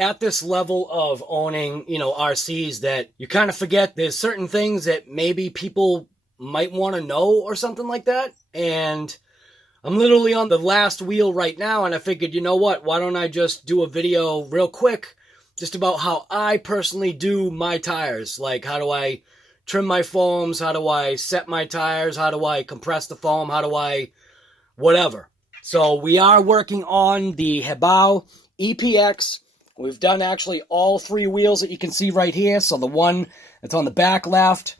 at this level of owning, you know, RCs that you kind of forget there's certain things that maybe people might want to know or something like that. And I'm literally on the last wheel right now, and I figured, you know what, why don't I just do a video real quick just about how I personally do my tires. Like, how do I trim my foams? How do I set my tires? How do I compress the foam? How do I whatever? So we are working on the HoBao EPX. We've done actually all 3 wheels that you can see right here. So the one that's on the back left,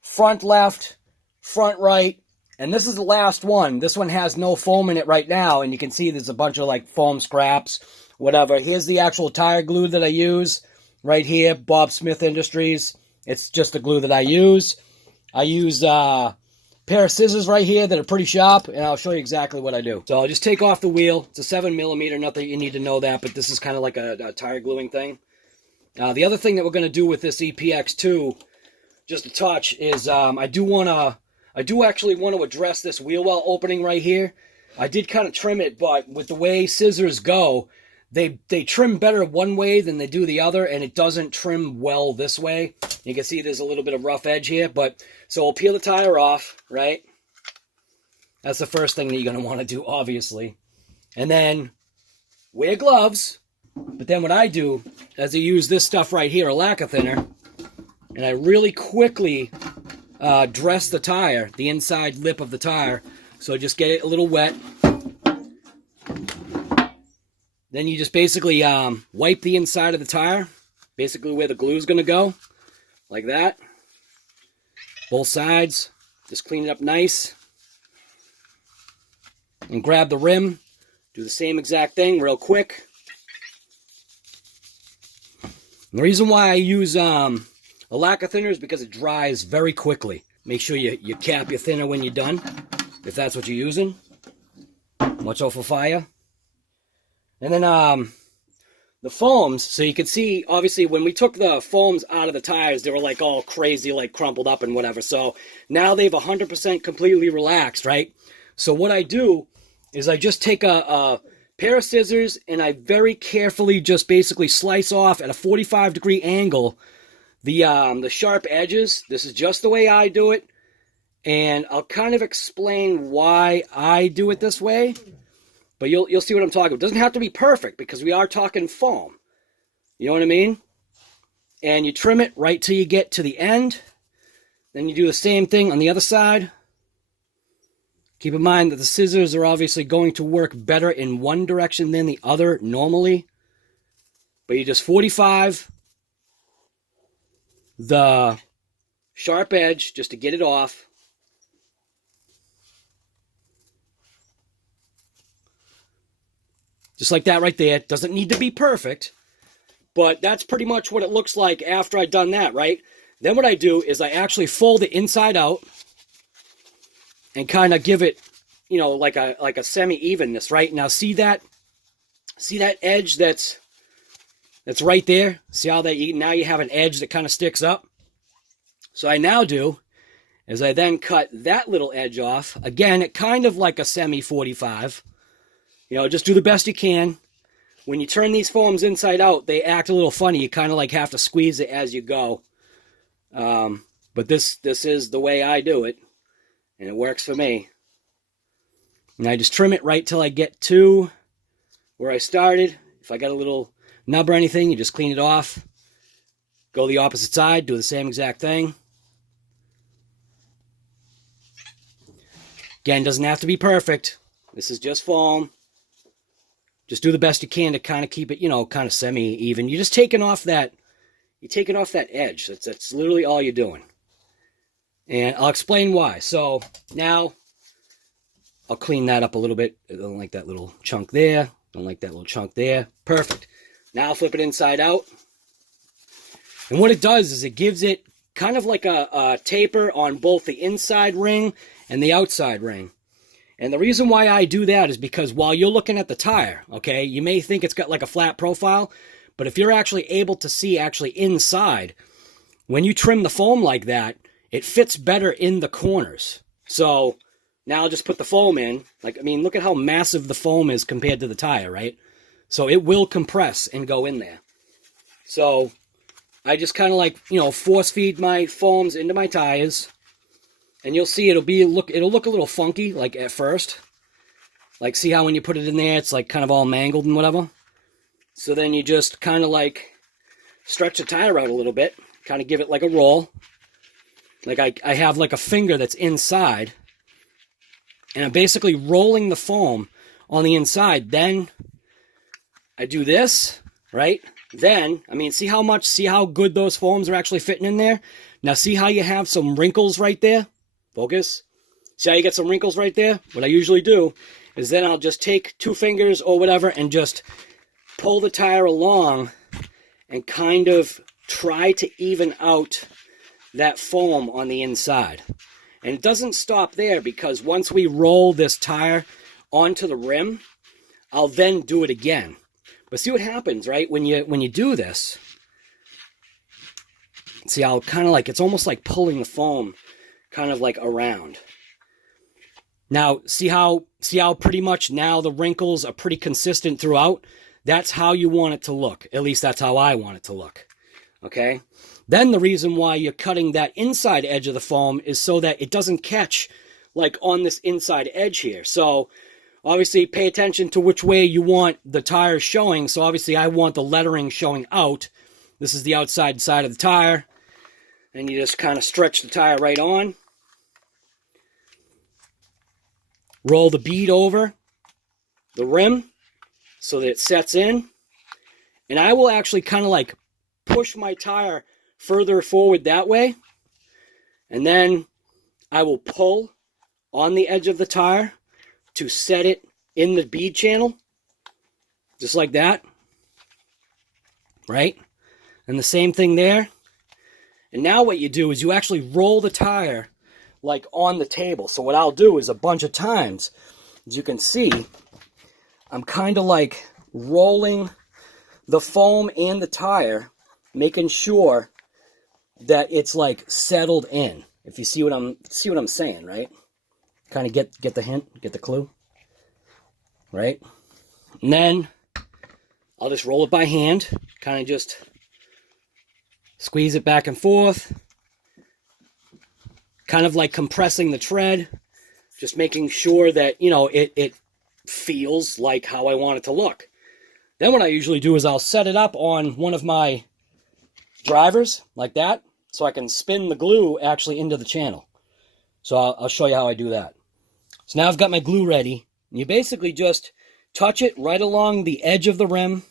front right, and this is the last one. This one has no foam in it right now, and you can see there's a bunch of like foam scraps, whatever. Here's the actual tire glue that I use right here, Bob Smith Industries. It's just the glue that I use. I use a pair of scissors right here that are pretty sharp, and I'll show you exactly what I do. So I'll just take off the wheel. It's a 7mm, not that you need to know that, but this is kind of like a tire gluing thing. The other thing that we're going to do with this EPX too, just a touch, is I do actually want to address this wheel well opening right here. I did kind of trim it, but with the way scissors go, they trim better one way than they do the other, and it doesn't trim well this way. You can see there's a little bit of rough edge here, but so we'll peel the tire off, right? That's the first thing that you're going to want to do, obviously. And then wear gloves. But then what I do is I use this stuff right here, a lacquer thinner, and I really quickly dress the tire, the inside lip of the tire, so just get it a little wet. Then you just basically wipe the inside of the tire, basically where the glue is going to go, like that. Both sides, just clean it up nice. And grab the rim, do the same exact thing real quick. And the reason why I use a lacquer thinner is because it dries very quickly. Make sure you cap your thinner when you're done, if that's what you're using. Watch out for fire. And then the foams, so you can see, obviously, when we took the foams out of the tires, they were like all crazy, like crumpled up and whatever. So now they've 100% completely relaxed, right? So what I do is I just take a pair of scissors and I very carefully just basically slice off at a 45-degree angle the sharp edges. This is just the way I do it, and I'll kind of explain why I do it this way. But you'll see what I'm talking about. It doesn't have to be perfect because we are talking foam. You know what I mean? And you trim it right till you get to the end. Then you do the same thing on the other side. Keep in mind that the scissors are obviously going to work better in one direction than the other normally. But you just 45 the sharp edge just to get it off. Just like that right there. It doesn't need to be perfect, but that's pretty much what it looks like after I've done that, right? Then what I do is I actually fold it inside out and kind of give it, you know, like a semi-evenness, right? Now see that edge that's right there? See how now you have an edge that kind of sticks up? So I now do is I then cut that little edge off. Again, it kind of like a semi-45. You know, just do the best you can. When you turn these foams inside out, they act a little funny. You kind of like have to squeeze it as you go. But this is the way I do it, and it works for me. And I just trim it right till I get to where I started. If I got a little nub or anything, you just clean it off. Go the opposite side, do the same exact thing. Again, doesn't have to be perfect. This is just foam. Just do the best you can to kind of keep it, you know, kind of semi-even. You're just taking off that edge. That's literally all you're doing. And I'll explain why. So now I'll clean that up a little bit. I don't like that little chunk there. Don't like that little chunk there. Perfect. Now I'll flip it inside out. And what it does is it gives it kind of like a taper on both the inside ring and the outside ring. And the reason why I do that is because while you're looking at the tire, okay, you may think it's got like a flat profile, but if you're actually able to see actually inside, when you trim the foam like that, it fits better in the corners. So now I'll just put the foam in. Like, I mean, look at how massive the foam is compared to the tire, right? So it will compress and go in there. So I just kind of like, you know, force feed my foams into my tires. And you'll see it'll look a little funky, like at first. Like, see how when you put it in there, it's like kind of all mangled and whatever. So then you just kind of like stretch the tire out a little bit, kind of give it like a roll. Like I have like a finger that's inside, and I'm basically rolling the foam on the inside. Then I do this, right? Then, I mean, see how good those foams are actually fitting in there? Now see how you have some wrinkles right there? Focus. See how you get some wrinkles right there? What I usually do is then I'll just take 2 fingers or whatever and just pull the tire along and kind of try to even out that foam on the inside. And it doesn't stop there, because once we roll this tire onto the rim, I'll then do it again. But see what happens, right? When you do this, see how kind of like, it's almost like pulling the foam kind of like around. Now, see how pretty much now the wrinkles are pretty consistent throughout? That's how you want it to look. At least that's how I want it to look. Okay? Then the reason why you're cutting that inside edge of the foam is so that it doesn't catch like on this inside edge here. So obviously pay attention to which way you want the tires showing. So obviously I want the lettering showing out. This is the outside side of the tire. And you just kind of stretch the tire right on. Roll the bead over the rim so that it sets in. And I will actually kind of like push my tire further forward that way. And then I will pull on the edge of the tire to set it in the bead channel. Just like that. Right? And the same thing there. And now what you do is you actually roll the tire like on the table. So what I'll do is a bunch of times, as you can see, I'm kind of like rolling the foam and the tire, making sure that it's like settled in. If you see what I'm saying, right? Kind of get the hint, get the clue, right? And then I'll just roll it by hand, kind of just squeeze it back and forth, kind of like compressing the tread, just making sure that, you know, it feels like how I want it to look. Then what I usually do is I'll set it up on one of my drivers, like that, so I can spin the glue actually into the channel. So I'll show you how I do that. So now I've got my glue ready. You basically just touch it right along the edge of the rim,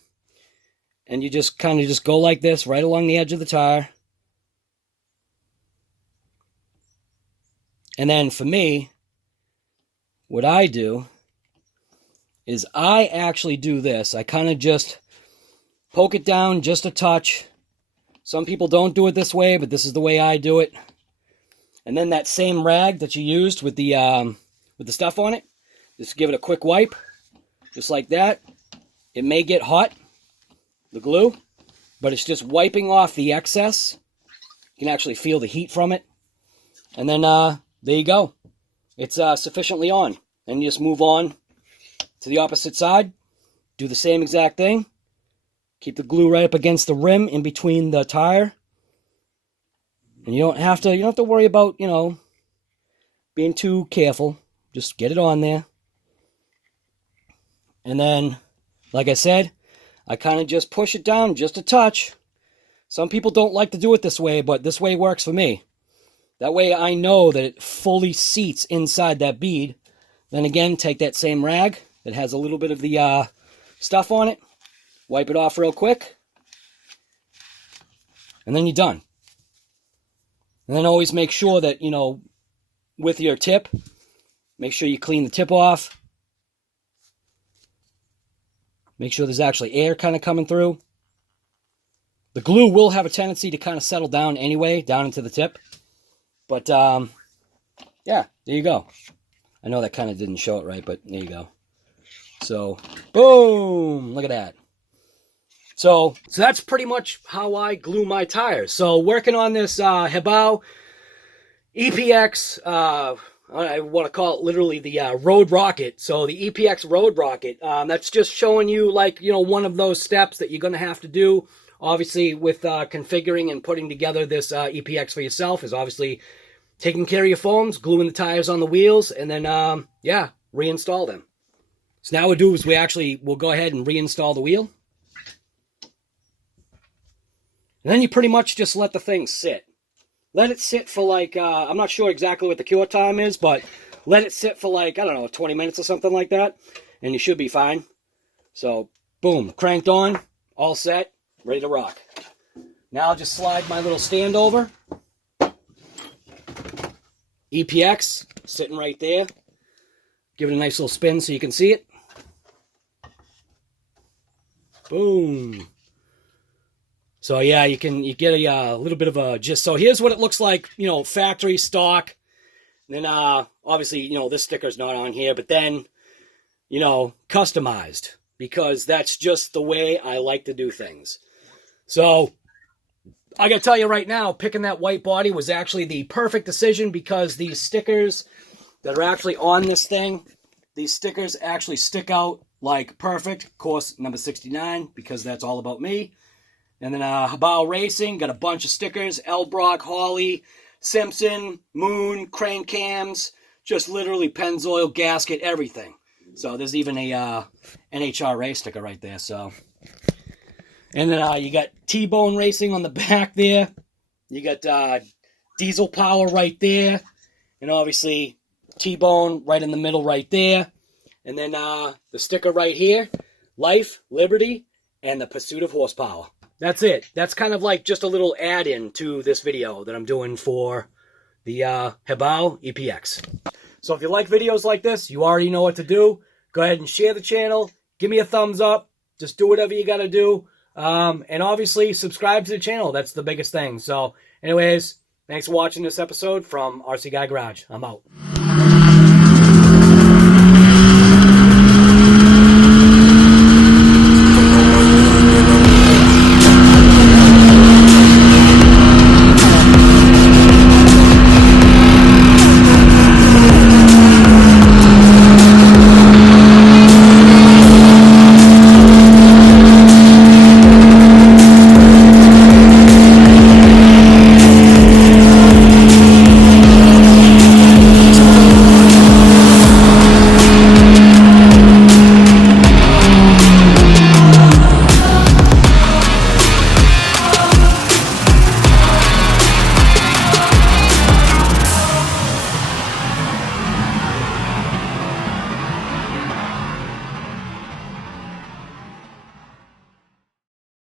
and you just kind of just go like this, right along the edge of the tire. And then for me, what I do is I actually do this. I kind of just poke it down just a touch. Some people don't do it this way, but this is the way I do it. And then that same rag that you used with the stuff on it, just give it a quick wipe, just like that. It may get hot, the glue, but it's just wiping off the excess. You can actually feel the heat from it. And then there you go. It's sufficiently on. Then you just move on to the opposite side. Do the same exact thing. Keep the glue right up against the rim in between the tire. And you don't have to worry about, you know, being too careful. Just get it on there. And then, like I said, I kind of just push it down just a touch. Some people don't like to do it this way, but this way works for me. That way I know that it fully seats inside that bead. Then again, take that same rag that has a little bit of the stuff on it. Wipe it off real quick. And then you're done. And then always make sure that, you know, with your tip, make sure you clean the tip off. Make sure there's actually air kind of coming through. The glue will have a tendency to kind of settle down anyway, down into the tip. But, yeah, there you go. I know that kind of didn't show it right, but there you go. So, boom! Look at that. So that's pretty much how I glue my tires. So working on this HoBao EPX, I want to call it literally the Road Rocket. So the EPX Road Rocket, that's just showing you, like, you know, one of those steps that you're going to have to do obviously, with configuring and putting together this EPX for yourself is obviously taking care of your foams, gluing the tires on the wheels, and then, yeah, reinstall them. So now what we'll do is we'll go ahead and reinstall the wheel. And then you pretty much just let the thing sit. Let it sit for like, I'm not sure exactly what the cure time is, but let it sit for like, I don't know, 20 minutes or something like that, and you should be fine. So, boom, cranked on, all set, ready to rock. Now I'll just slide my little stand over. EPX, sitting right there. Give it a nice little spin so you can see it. Boom. So yeah, you get a little bit of a gist. So here's what it looks like, you know, factory stock. And then obviously, you know, this sticker's not on here, but then, you know, customized, because that's just the way I like to do things. So I gotta tell you right now, picking that white body was actually the perfect decision, because these stickers that are actually on this thing, these stickers actually stick out like perfect. Of course, number 69, because that's all about me. And then HoBao Racing, got a bunch of stickers. Elbrock, Holly, Simpson, Moon, Crane Cams, just literally Pennzoil, gasket, everything. So there's even a NHRA sticker right there. So, and then you got T-Bone Racing on the back there. You got Diesel Power right there. And obviously T-Bone right in the middle right there. And then the sticker right here, Life, Liberty, and the Pursuit of Horsepower. That's it. That's kind of like just a little add-in to this video that I'm doing for the HoBao EPX. So if you like videos like this, you already know what to do. Go ahead and share the channel. Give me a thumbs up. Just do whatever you got to do. And obviously, subscribe to the channel. That's the biggest thing. So anyways, thanks for watching this episode from RC Guy Garage. I'm out.